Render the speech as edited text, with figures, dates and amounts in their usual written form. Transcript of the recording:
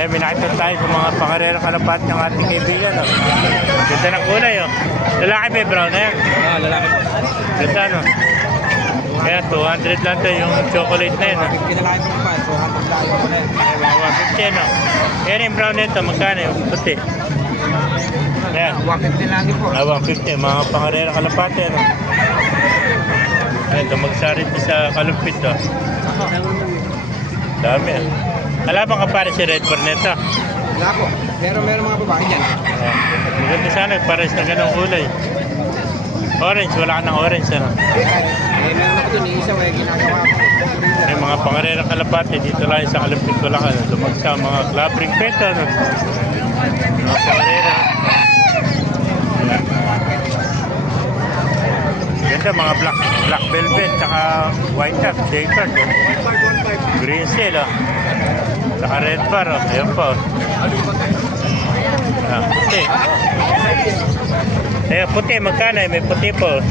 Eh, binakita tayo sa mga pangarerang kalapat ng ating kaibigan. Oh. Ganda ng kulay, oh. Lalaki ba brown na yan? Lalaki. Ganda, no? Kaya 200 lang tayo yung chocolate na yun. Oh. Pinalaki mo pa, 200 lang mo na yan. Ay, mga 150, no? Kaya yung brown nito, magkano yung puti? Ayan. 150 lang po. 150, mga pangarerang kalapate, no? Ayan, tumagsari ito sa kalumpit, oh. Dami, ah. Wala bang kapare si Red Bar nito? Wala po. Meron mga babae dyan. Maganda sana, pares na ganong kulay. Orange, wala ka ng orange, ano? Meron ako dun, isa may ginagawa ko. May mga pangarerang kalapate, dito lang sa kalumpit ko lang, ano? Dumagsa, mga clubbing peto, ano? Mga pangarera. Ganda, mga black velvet, saka white cap, checkered, oh. Green seal, oh. Saka red bar, oh. Ayan po. Puti. Ayan, puti. Magkano? May puti po.